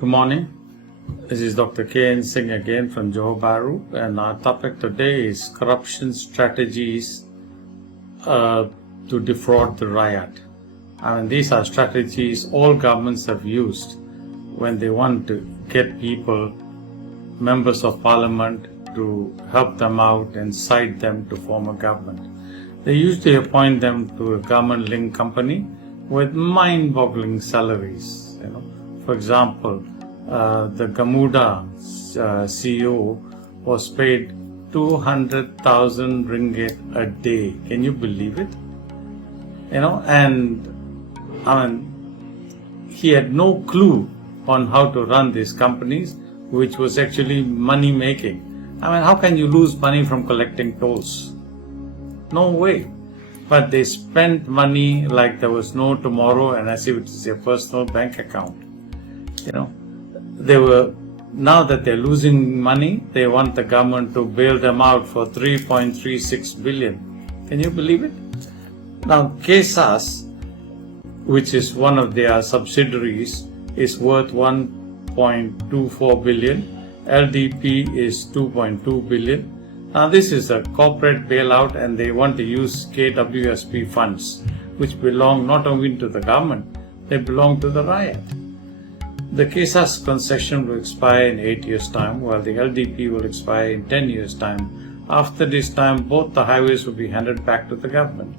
Good morning. This is Dr. K.N. Singh again from Johor Bahru, and our topic today is corruption strategies to defraud the riot. These are strategies all governments have used when they want to get people, members of parliament, to help them out and cite them to form a government. They usually appoint them to a government-linked company with mind-boggling salaries. For example, the Gamuda CEO was paid 200,000 ringgit a day. Can you believe it? He had no clue on how to run these companies, which was actually money making. How can you lose money from collecting tolls? No way. But they spent money like there was no tomorrow and as if it is their personal bank account. Now that they're losing money, they want the government to bail them out for 3.36 billion. Can you believe it? Now, KSAS, which is one of their subsidiaries, is worth 1.24 billion. LDP is 2.2 billion. Now, this is a corporate bailout and they want to use KWSP funds, which belong not only to the government, they belong to the riot. The KSAS concession will expire in 8 years' time, while the LDP will expire in 10 years' time. After this time, both the highways will be handed back to the government.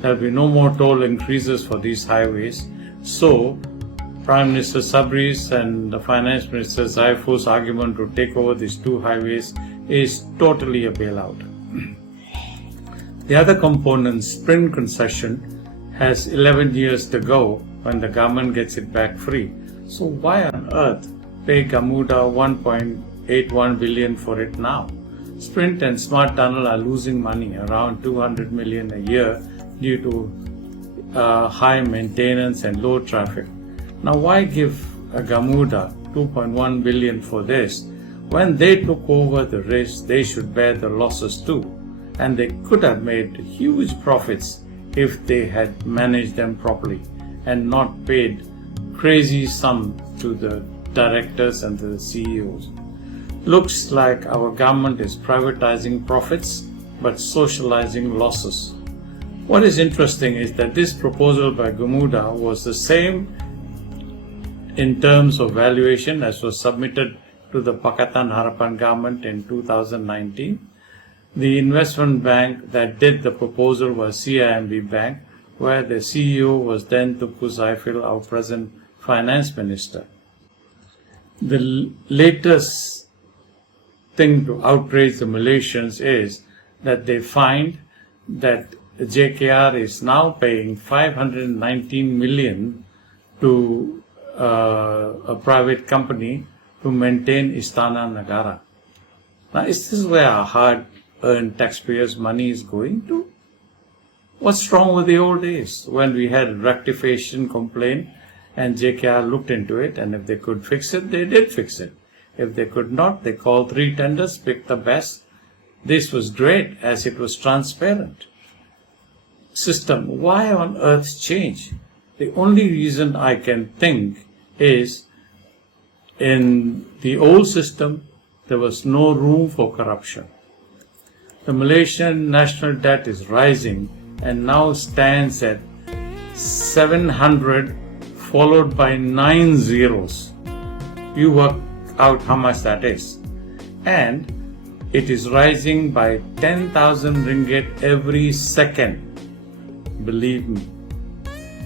There will be no more toll increases for these highways. So, Prime Minister Sabri's and the Finance Minister Zaifu's argument to take over these two highways is totally a bailout. The other component, Sprint concession, has 11 years to go when the government gets it back free. So why on earth pay Gamuda 1.81 billion for it now? Sprint and Smart Tunnel are losing money, around 200 million a year, due to high maintenance and low traffic. Now why give a Gamuda 2.1 billion for this? When they took over the risk, they should bear the losses too. And they could have made huge profits if they had managed them properly and not paid crazy sum to the directors and the CEOs. Looks like our government is privatizing profits but socializing losses. What is interesting is that this proposal by Gamuda was the same in terms of valuation as was submitted to the Pakatan Harapan government in 2019. The investment bank that did the proposal was CIMB Bank, where the CEO was then Tunku Zaifil, our present Finance Minister. The latest thing to outrage the Malaysians is that they find that the JKR is now paying 519 million to a private company to maintain Istana Negara. Now, is this where our hard-earned taxpayers' money is going to? What's wrong with the old days when we had rectification complaint and JKR looked into it, and if they could fix it, they did fix it. If they could not, they called 3 tenders, picked the best. This was great as it was transparent. System, why on earth change? The only reason I can think is in the old system, there was no room for corruption. The Malaysian national debt is rising and now stands at 700 followed by 9 zeros. You work out how much that is. And it is rising by 10,000 ringgit every second. Believe me.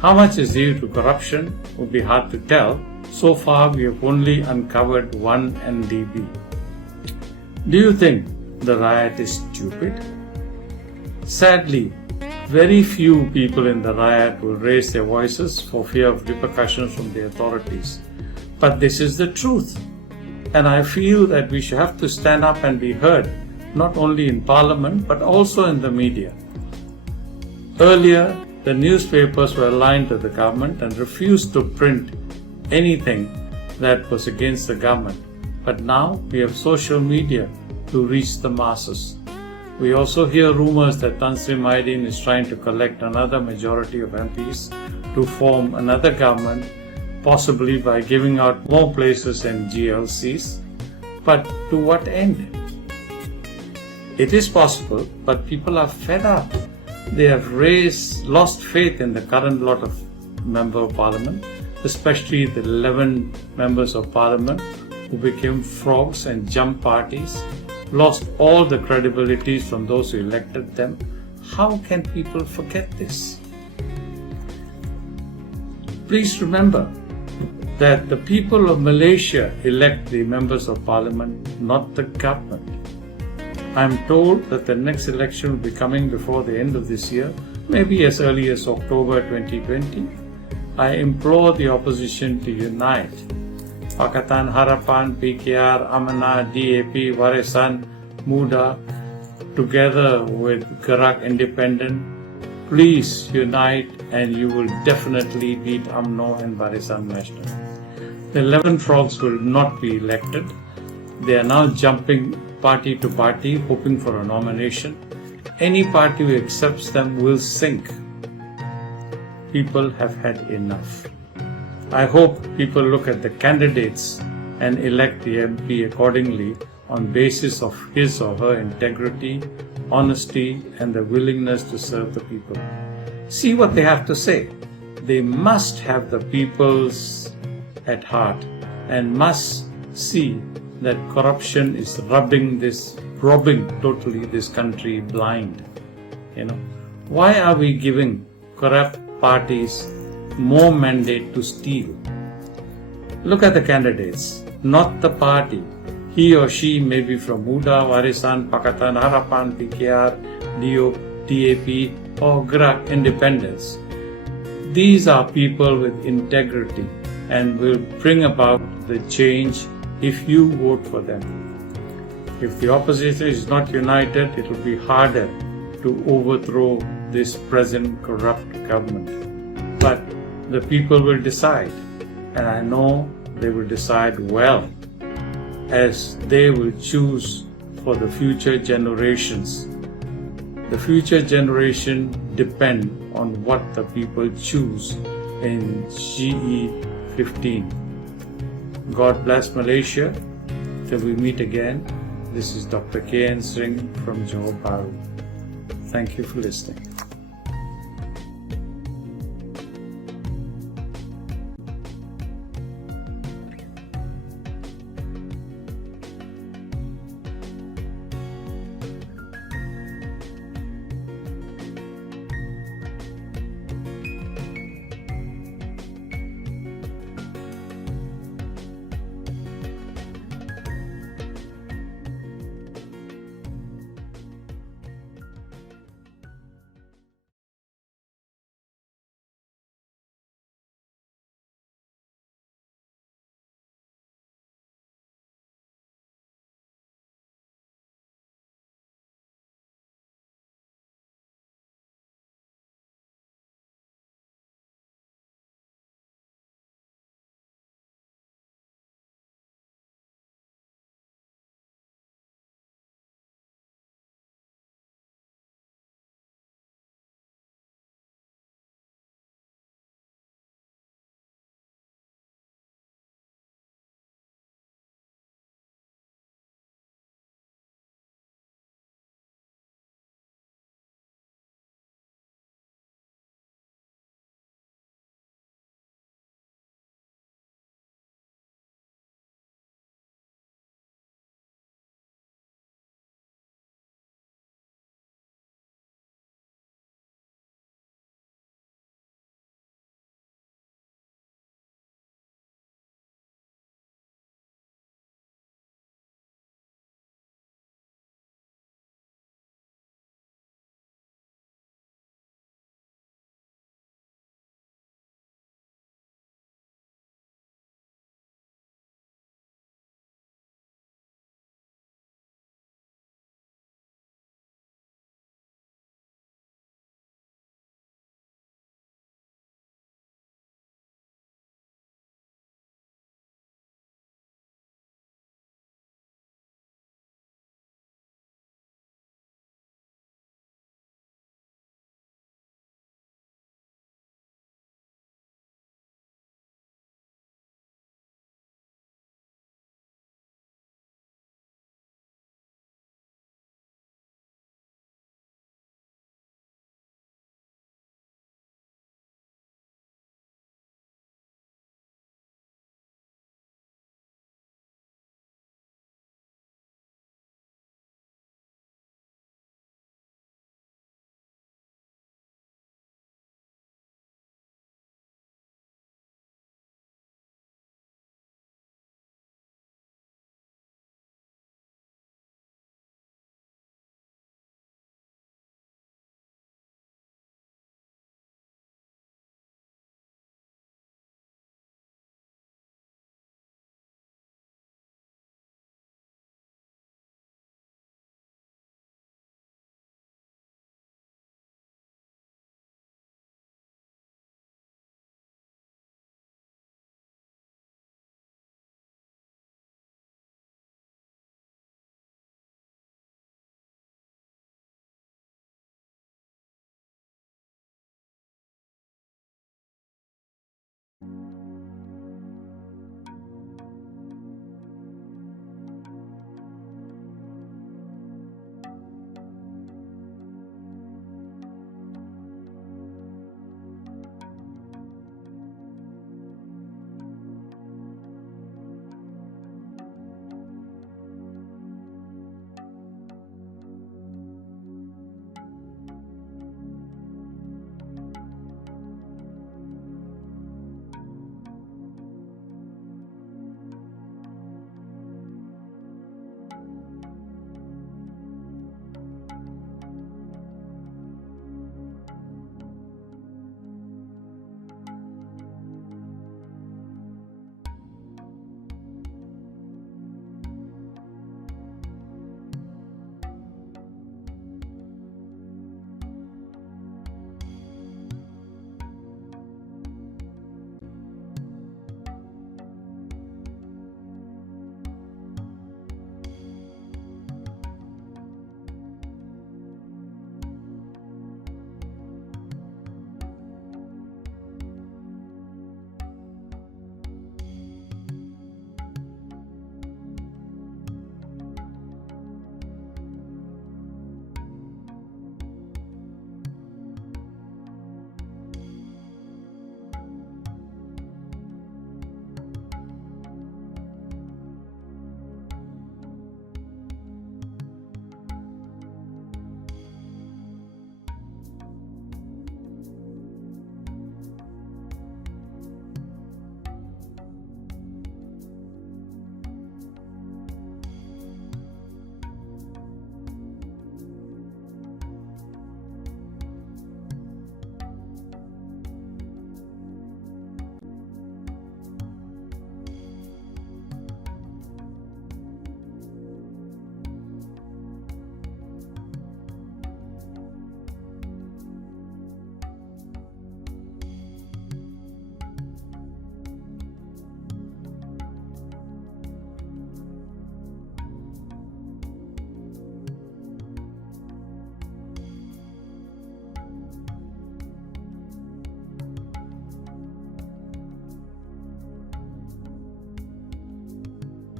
How much is due to corruption would be hard to tell. So far, we have only uncovered 1 NDB. Do you think the riot is stupid? Sadly, very few people in the riot will raise their voices for fear of repercussions from the authorities. But this is the truth. And I feel that we should have to stand up and be heard, not only in Parliament, but also in the media. Earlier, the newspapers were aligned to the government and refused to print anything that was against the government. But now we have social media to reach the masses. We also hear rumors that Tan Sri Maidin is trying to collect another majority of MPs to form another government possibly by giving out more places in GLCs. But to what end? It is possible, but people are fed up. They have lost faith in the current lot of Member of Parliament, especially the 11 members of Parliament who became frogs and jump parties, lost all the credibility from those who elected them. How can people forget this? Please remember that the people of Malaysia elect the members of Parliament, not the government. I am told that the next election will be coming before the end of this year, maybe as early as October 2020. I implore the opposition to unite. Pakatan Harapan, PKR, Amanah, DAP, Warisan, Muda, together with Gerak Independent, please unite and you will definitely beat UMNO and Barisan Nasional. The 11 frogs will not be elected. They are now jumping party to party, hoping for a nomination. Any party who accepts them will sink. People have had enough. I hope people look at the candidates and elect the MP accordingly on basis of his or her integrity, honesty, and the willingness to serve the people. See what they have to say. They must have the people's at heart and must see that corruption is robbing totally this country blind. Why are we giving corrupt parties more mandate to steal? Look at the candidates, not the party. He or she may be from Muda, Warisan, Pakatan Harapan, PKR, DAP, or Gerak Independence. These are people with integrity and will bring about the change if you vote for them. If the opposition is not united, it will be harder to overthrow this present corrupt government. But the people will decide, and I know they will decide well, as they will choose for the future generations. The future generation depend on what the people choose in GE15. God bless Malaysia. Till we meet again, this is Dr. K.N. Singh from Johor Bahru. Thank you for listening.